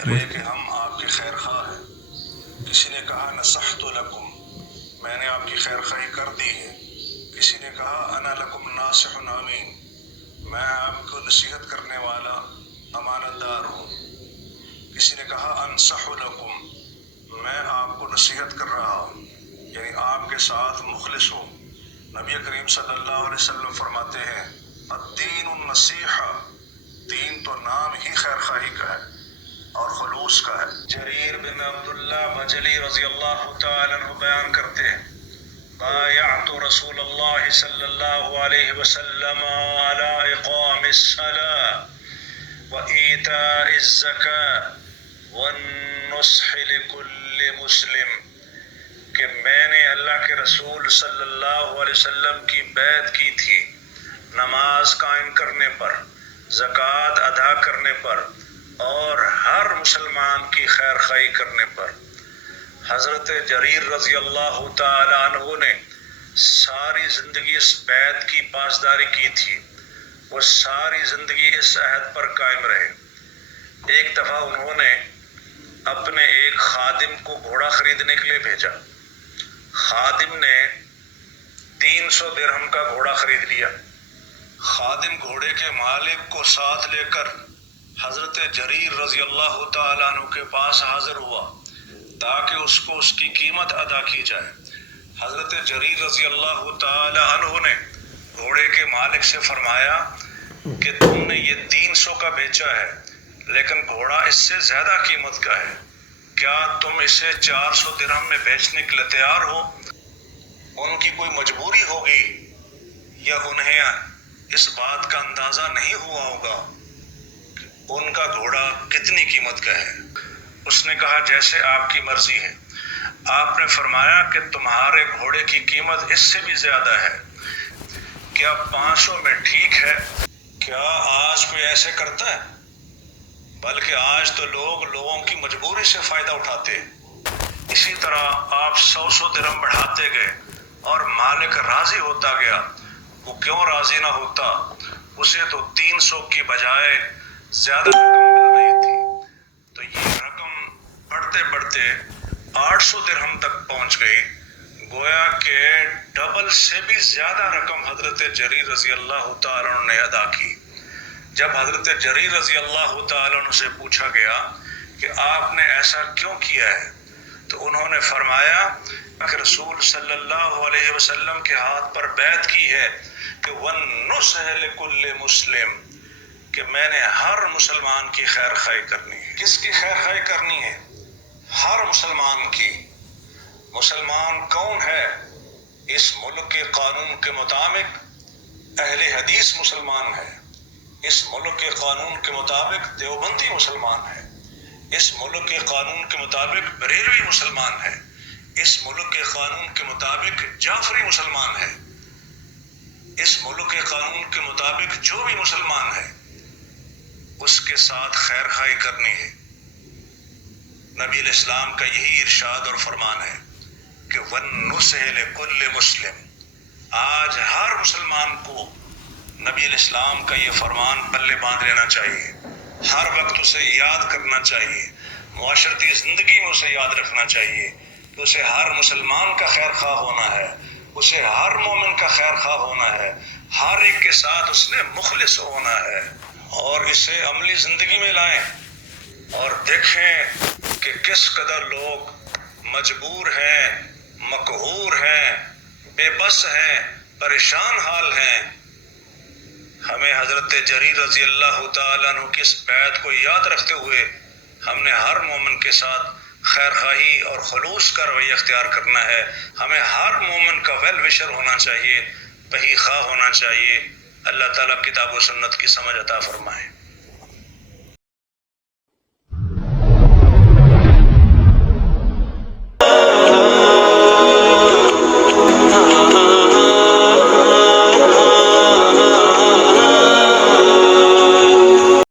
کہہ رہے کہ ہم آپ کے خیر خواہ ہیں. کسی نے کہا نصحت لکم، میں نے آپ کی خیر خواہی کر دی ہے. کسی نے کہا انا لکم ناصح امین، میں آپ کو نصیحت کرنے والا امانت دار ہوں. کسی نے کہا انصح لکم، میں آپ کو نصیحت کر رہا ہوں، یعنی آپ کے ساتھ مخلص ہوں. نبی کریم صلی اللہ علیہ وسلم فرماتے ہیں الدین النصیحہ، دین تو نام ہی خیر خواہی کا ہے اور خلوص کا ہے. جریر بن عبداللہ بجلی رضی اللہ تعالیٰ عنہ بیان کرتے ہیں بایعت رسول اللہ صلی اللہ علیہ وسلم علی اقام الصلاة وإیتاء الزکاة والنصح لکل مسلم، کہ میں نے اللہ کے رسول صلی اللہ علیہ وسلم کی بیعت کی تھی نماز قائم کرنے پر، زکوٰۃ ادا کرنے پر اور ہر مسلمان کی خیر خواہی کرنے پر. حضرت جریر رضی اللہ تعالی عنہ نے ساری زندگی اس بیعت کی پاسداری کی تھی، وہ ساری زندگی اس عہد پر قائم رہے. ایک دفعہ انہوں نے اپنے ایک خادم کو گھوڑا خریدنے کے لیے بھیجا. خادم نے 300 درہم کا گھوڑا خرید لیا. خادم گھوڑے کے مالک کو ساتھ لے کر حضرت جریر رضی اللہ تعالیٰ عنہ کے پاس حاضر ہوا تاکہ اس کو اس کی قیمت ادا کی جائے. حضرت جریر رضی اللہ تعالیٰ عنہ نے گھوڑے کے مالک سے فرمایا کہ تم نے یہ 300 کا بیچا ہے لیکن گھوڑا اس سے زیادہ قیمت کا ہے، کیا تم اسے 400 درہم میں بیچنے کے لیے تیار ہو؟ ان کی کوئی مجبوری ہوگی یا انہیں اس بات کا اندازہ نہیں ہوا ہوگا ان کا گھوڑا کتنی قیمت کا ہے. اس نے کہا جیسے آپ کی مرضی ہے. آپ نے فرمایا کہ تمہارے گھوڑے کی قیمت اس سے بھی زیادہ ہے، کیا 500 میں ٹھیک ہے؟ کیا آج کوئی ایسے کرتا ہے؟ بلکہ آج تو لوگوں کی مجبوری سے فائدہ اٹھاتے. اسی طرح آپ 100 درہم بڑھاتے گئے اور مالک راضی ہوتا گیا. وہ کیوں راضی نہ ہوتا؟ اسے تو 300 کی بجائے زیادہ رقم مل رہی تھی. تو یہ رقم بڑھتے بڑھتے 800 درہم تک پہنچ گئی. گویا کہ ڈبل سے بھی زیادہ رقم حضرت جریر رضی اللہ تعالیٰ عنہ نے ادا کی. جب حضرت جریر رضی اللہ تعالیٰ عنہ سے پوچھا گیا کہ آپ نے ایسا کیوں کیا ہے تو انہوں نے فرمایا کہ رسول صلی اللہ علیہ وسلم کے ہاتھ پر بیعت کی ہے کہ وَالنُّصْحِ لِكُلِّ مُسْلِمٍ، کہ میں نے ہر مسلمان کی خیر خواہی کرنی ہے. کس کی خیر خواہی کرنی ہے؟ ہر مسلمان کی. مسلمان کون ہے؟ اس ملک کے قانون کے مطابق اہل حدیث مسلمان ہے، اس ملک کے قانون کے مطابق دیوبندی مسلمان ہے، اس ملک کے قانون کے مطابق بریلوی مسلمان ہے، اس ملک کے قانون کے مطابق جعفری مسلمان ہے. اس ملک کے قانون کے مطابق جو بھی مسلمان ہے اس کے ساتھ خیر خواہی کرنی ہے. نبی علیہ السلام کا یہی ارشاد اور فرمان ہے کہ وَالنُّصْحِ لِكُلِّ مُسْلِمٍ. آج ہر مسلمان کو نبی علیہ السلام کا یہ فرمان پلے باندھ لینا چاہیے، ہر وقت اسے یاد کرنا چاہیے، معاشرتی زندگی میں اسے یاد رکھنا چاہیے کہ اسے ہر مسلمان کا خیر خواہ ہونا ہے، اسے ہر مومن کا خیر خواہ ہونا ہے، ہر ایک کے ساتھ اس نے مخلص ہونا ہے. اور اسے عملی زندگی میں لائیں اور دیکھیں کہ کس قدر لوگ مجبور ہیں، مقہور ہیں، بے بس ہیں، پریشان حال ہیں. ہمیں حضرت جریر رضی اللہ تعالیٰ عنہ کی اس بیعت کو یاد رکھتے ہوئے ہم نے ہر مومن کے ساتھ خیر خواہی اور خلوص کا رویہ اختیار کرنا ہے. ہمیں ہر مومن کا ویل وشر ہونا چاہیے، بہی خواہ ہونا چاہیے. اللہ تعالیٰ کتاب و سنت کی سمجھ عطا فرمائے.